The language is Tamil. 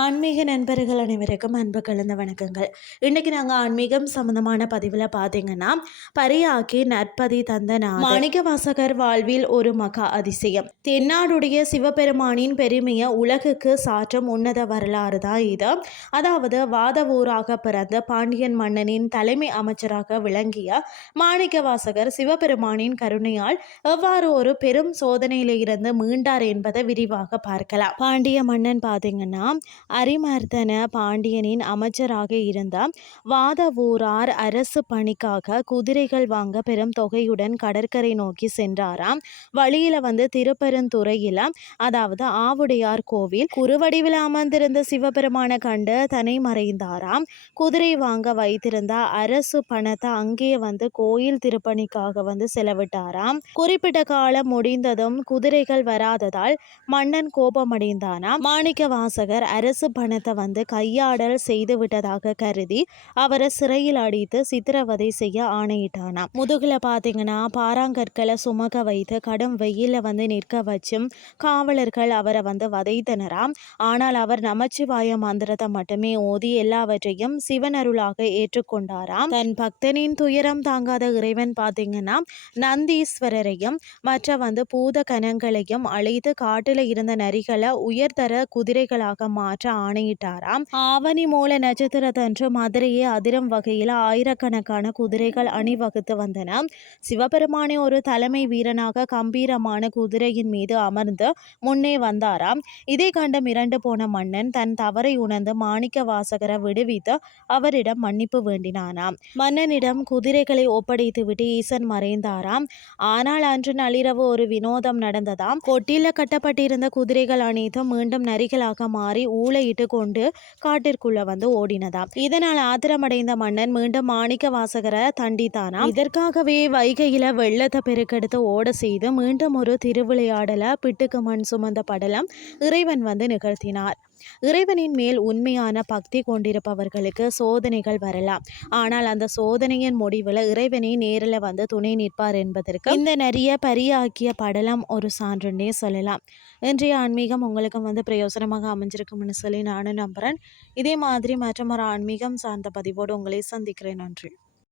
ஆன்மீக நண்பர்கள் அனைவருக்கும் அன்பு கலந்த வணக்கங்கள். இன்னைக்கு நாங்கள் ஆன்மீகம் சம்பந்தமான பதிவில் பார்த்தீங்கன்னா பரியாக்கி நற்பதி தந்த நாள் மாணிக்க வாசகர் வாழ்வில் ஒரு மகா அதிசயம். தென்னாடுடைய சிவபெருமானின் பெருமையை உலகுக்கு சாற்றும் உன்னத வரலாறு தான் இது. அதாவது வாதவூராக பிறந்த பாண்டியன் மன்னனின் தலைமை அமைச்சராக விளங்கிய மாணிக்க வாசகர் சிவபெருமானின் கருணையால் எவ்வாறு ஒரு பெரும் சோதனையிலிருந்து மீண்டார் என்பதை விரிவாக பார்க்கலாம். பாண்டிய மன்னன் பார்த்தீங்கன்னா அரிமர்தன பாண்டியனின் அமைச்சராக இருந்த வாதவூரார் அரசு பணிக்காக குதிரைகள் வாங்க பெரும் தொகையுடன் கடற்கரை நோக்கி சென்றாராம். வழியில வந்து திருப்பெருந்துறையில அதாவது ஆவுடையார் கோவில் குறுவடிவில் அமர்ந்திருந்த சிவபெருமான கண்டு தனை மறைந்தாராம். குதிரை வாங்க வைத்திருந்த அரசு பணத்தை அங்கேயே வந்து கோயில் திருப்பணிக்காக வந்து செலவிட்டாராம். குறிப்பிட்ட காலம் முடிந்ததும் குதிரைகள் வராததால் மன்னன் கோபமடைந்தானாம். மாணிக்க வாசகர் அரசு பணத்தை வந்து கையாடல் செய்து விட்டதாக கருதி அவரை சிறையில் அடித்து சித்திரவதை செய்ய ஆணையிட்டானாம் முதுகுல பார்த்தீங்கன்னா பாறாங்கற்களை சுமக்க வைத்து கடும் வெயில வந்து நிற்க வச்சும் காவலர்கள் அவரை வந்து வதைத்தனராம் ஆனால் அவர் நமச்சிவாய மந்திரத்தை மட்டுமே ஓதி எல்லாவற்றையும் சிவனருளாக ஏற்றுக்கொண்டாராம் தன் பக்தனின் துயரம் தாங்காத இறைவன் பார்த்தீங்கன்னா நந்தீஸ்வரரையும் மற்ற வந்து பூத கணங்களையும் அழைத்து காட்டில் இருந்த நரிகளை உயர்தர குதிரைகளாக மாற்ற ஆணையிட்டாராம். ஆவணி மூல நட்சத்திரத்தன்று மதுரையை அதிரும் வகையில் ஆயிரக்கணக்கான குதிரைகள் அணிவகுத்து வந்தன. சிவபெருமானை ஒரு தலைமை வீரனாக கம்பீரமான குதிரையின் மீது அமர்ந்து முன்னே வந்தாராம். இதை கண்டு மிரண்டு போன மன்னன் தன் தவறை உணர்ந்து மாணிக்க வாசகரை விடுவித்து அவரிடம் மன்னிப்பு வேண்டினானாம். மன்னனிடம் குதிரைகளை ஒப்படைத்துவிட்டு ஈசன் மறைந்தாராம். ஆனால் அன்று நள்ளிரவு ஒரு வினோதம் நடந்ததாம். கொட்டில கட்டப்பட்டிருந்த குதிரைகள் அனைத்தும் மீண்டும் நரிகளாக மாறி ஊளையிட்டு கொண்டு காட்டிற்குள்ள வந்து ஓடினதாம். இதனால் ஆத்திரமடைந்த மன்னன் மீண்டும் மாணிக்க வாசகரை தண்டித்தானாம். இதற்காகவே வைகையில வெள்ளத்தை பெருக்கெடுத்து ஓட செய்து மீண்டும் ஒரு திருவிளையாடல பிட்டுக்கு மண் சுமந்த படலம் இறைவன் வந்து நிகழ்த்தினார். இறைவனின் மேல் உண்மையான பக்தி கொண்டிருப்பவர்களுக்கு சோதனைகள் வரலாம். ஆனால் அந்த சோதனையின் முடிவில் இறைவனை நேரில் வந்து துணை நிற்பார் என்பதற்கு இந்த நிறைய பரியாக்கிய படலம் ஒரு சான்றுன்னே சொல்லலாம். இன்றைய ஆன்மீகம் உங்களுக்கு வந்து பிரயோசனமாக அமைஞ்சிருக்கும்னு சொல்லி நானும் நம்புகிறேன் இதே மாதிரி மற்றும் ஒரு ஆன்மீகம் சார்ந்த பதிவோடு உங்களை சந்திக்கிறேன். நன்றி.